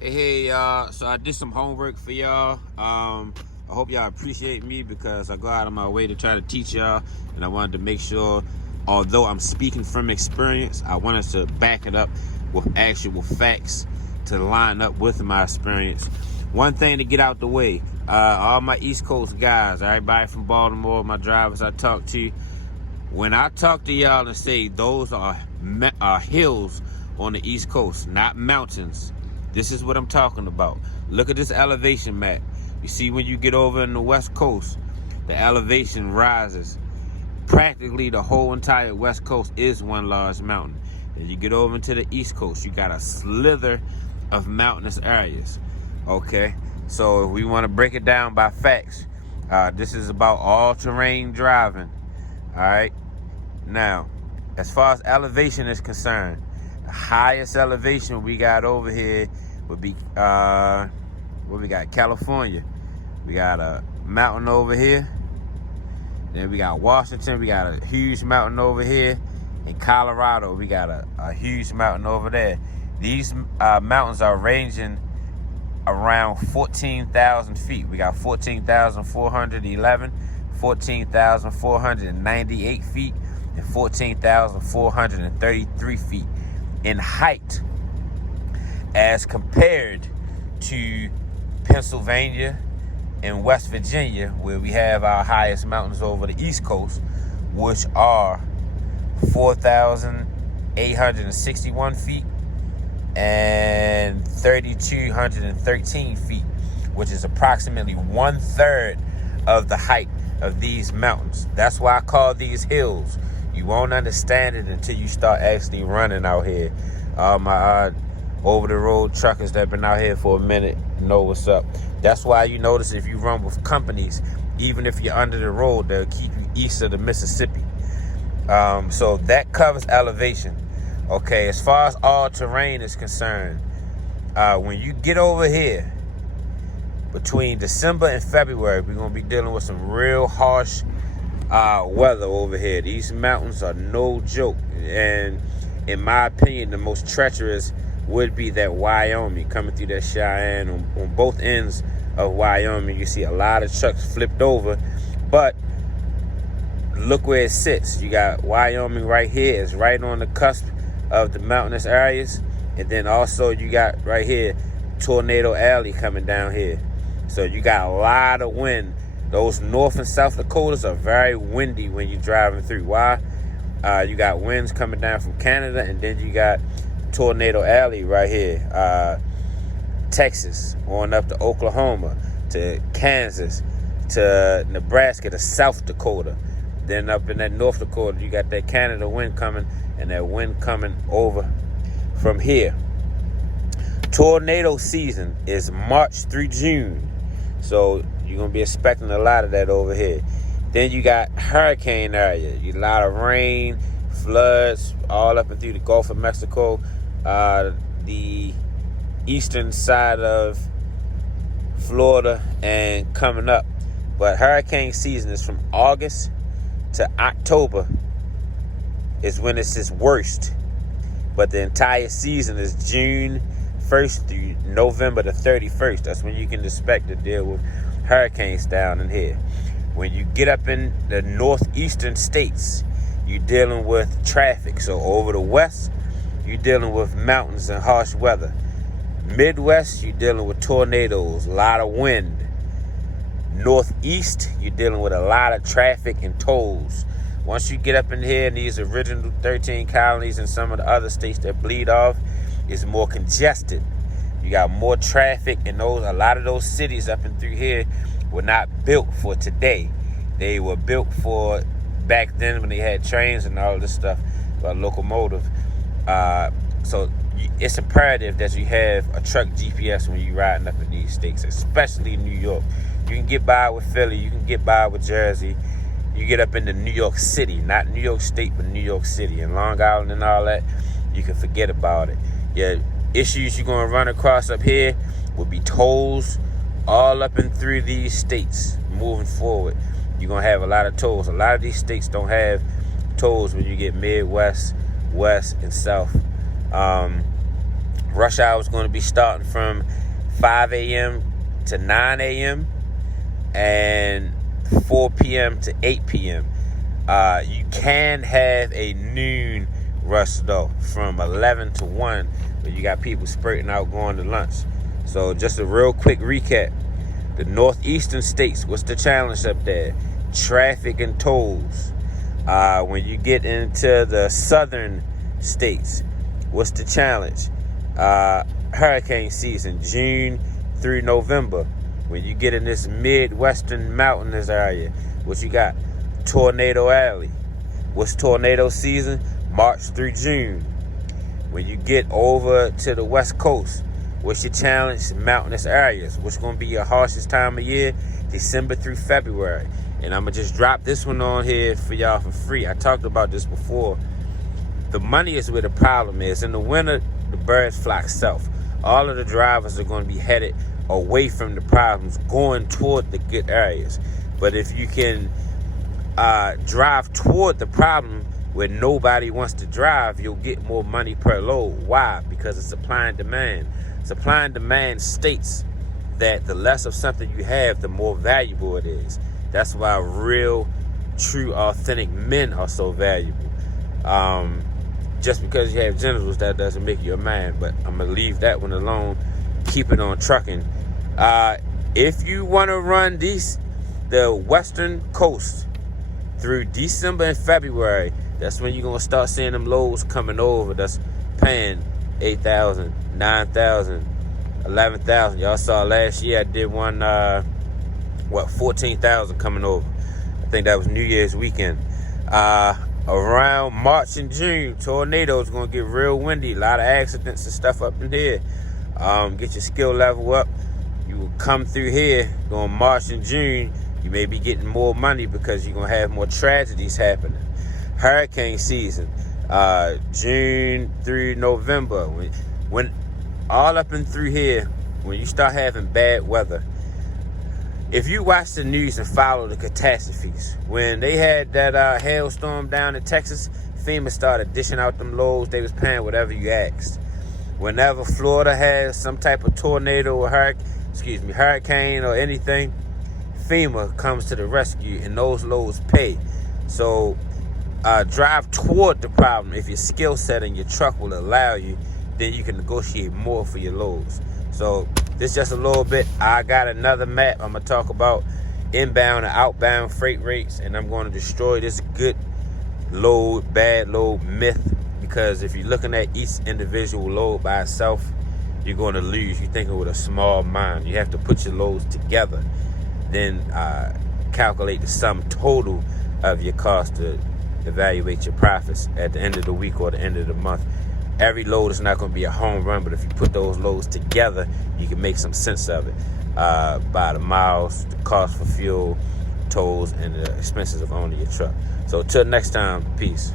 Hey y'all, so I did some homework for y'all. I hope y'all appreciate me because I go out of my way to try to teach y'all, and I wanted to make sure, although I'm speaking from experience, I wanted to back it up with actual facts to line up with my experience. One thing to get out the way, all my East Coast guys, everybody from Baltimore, my drivers I talk to, when I talk to y'all and say those are hills on the East Coast, not mountains, this is what I'm talking about. Look at this elevation map. You see, when you get over in the West Coast, the elevation rises. Practically the whole entire West Coast is one large mountain. Then you get over into the East Coast, you got a slither of mountainous areas. Okay, so if we want to break it down by facts, this is about all-terrain driving. All right. Now, as far as elevation is concerned, the highest elevation we got over here would be what we got? California. We got a mountain over here. Then we got Washington. We got a huge mountain over here. In Colorado, we got a huge mountain over there. These mountains are ranging around 14,000 feet. We got 14,411, 14,498 feet, and 14,433 feet in height, as compared to Pennsylvania and West Virginia, where we have our highest mountains over the East Coast, which are 4,861 feet and 3,213 feet, which is approximately 1/3 of the height of these mountains. That's why I call these hills. You won't understand it until you start actually running out here. My over-the-road truckers that have been out here for a minute know what's up. That's why you notice if you run with companies, even if you're under the road, they'll keep you east of the Mississippi. So that covers elevation. Okay, as far as all terrain is concerned, when you get over here, between December and February, we're going to be dealing with some real harsh weather over here. These mountains are no joke. And in my opinion, the most treacherous would be that Wyoming, coming through that Cheyenne. On both ends of Wyoming, you see a lot of trucks flipped over. But look where it sits. You got Wyoming right here. It's right on the cusp of the mountainous areas. And then also you got right here Tornado Alley coming down here. So you got a lot of wind. Those North and South Dakotas are very windy when you're driving through. Why? You got winds coming down from Canada, and then you got Tornado Alley right here. Texas, on up to Oklahoma, to Kansas, to Nebraska, to South Dakota. Then up in that North Dakota, you got that Canada wind coming, and that wind coming over from here. Tornado season is March through June. So you're going to be expecting a lot of that over here. Then you got hurricane area. You a lot of rain, floods, all up and through the Gulf of Mexico, the eastern side of Florida, and coming up. But hurricane season is from August to October is when it's its worst. But the entire season is June 1st through November the 31st. That's when you can expect to deal with hurricanes down in here. When you get up in the northeastern states, you're dealing with traffic. So over the west, you're dealing with mountains and harsh weather. Midwest, you're dealing with tornadoes, a lot of wind. Northeast, you're dealing with a lot of traffic and tolls. Once you get up in here in these original 13 colonies and some of the other states that bleed off, it's more congested. You got more traffic, and a lot of those cities up and through here were not built for today. They were built for back then when they had trains and all this stuff, locomotive. So it's imperative that you have a truck GPS when you're riding up in these states, especially New York. You can get by with Philly, you can get by with Jersey. You get up into New York City, not New York State, but New York City and Long Island and all that, you can forget about it. Yeah, issues you're going to run across up here will be tolls all up and through these states moving forward. You're going to have a lot of tolls. A lot of these states don't have tolls when you get Midwest, West, and South. Rush hour is going to be starting from 5 a.m. to 9 a.m. and 4 p.m. to 8 p.m. You can have a noon rush though, from 11 to 1, but you got people spurting out going to lunch. So just a real quick recap. The northeastern states, what's the challenge up there? Traffic and tolls. When you get into the southern states, what's the challenge? Hurricane season, June through November. When you get in this midwestern mountainous area, what you got? Tornado Alley. What's tornado season? March through June. When you get over to the west coast, what's your challenge? Mountainous areas. What's going to be your harshest time of year? December through February. And I'm going to just drop this one on here for y'all for free. I talked about this before. The money is where the problem is. In the winter, the birds flock south. All of the drivers are going to be headed away from the problems, going toward the good areas. But if you can drive toward the problem where nobody wants to drive, you'll get more money per load. Why? Because it's supply and demand. Supply and demand states that the less of something you have, the more valuable it is. That's why real, true, authentic men are so valuable. Just because you have genitals, that doesn't make you a man. But I'm going to leave that one alone. Keep it on trucking. If you want to run the western coast through December and February, that's when you're going to start seeing them loads coming over that's paying $8,000, $9,000, $11,000. Y'all saw last year I did one, $14,000 coming over. I think that was New Year's weekend. Around March and June, tornadoes going to get real windy. A lot of accidents and stuff up in here. Get your skill level up. You will come through here during March and June. You may be getting more money because you're going to have more tragedies happening. Hurricane season, June through November. When all up and through here, when you start having bad weather, if you watch the news and follow the catastrophes, when they had that hailstorm down in Texas, FEMA started dishing out them loads. They was paying whatever you asked. Whenever Florida has some type of tornado or hurricane or anything, FEMA comes to the rescue and those loads pay. So drive toward the problem. If your skill set and your truck will allow you, then you can negotiate more for your loads. So this is just a little bit. I got another map. I'm going to talk about inbound and outbound freight rates, and I'm going to destroy this good load, bad load myth, because if you're looking at each individual load by itself, you're going to lose. You're thinking with a small mind. You have to put your loads together, then calculate the sum total of your cost to evaluate your profits at the end of the week or the end of the month. Every load is not going to be a home run, but if you put those loads together, you can make some sense of it by the miles, the cost for fuel, tolls, and the expenses of owning your truck. So till next time, peace.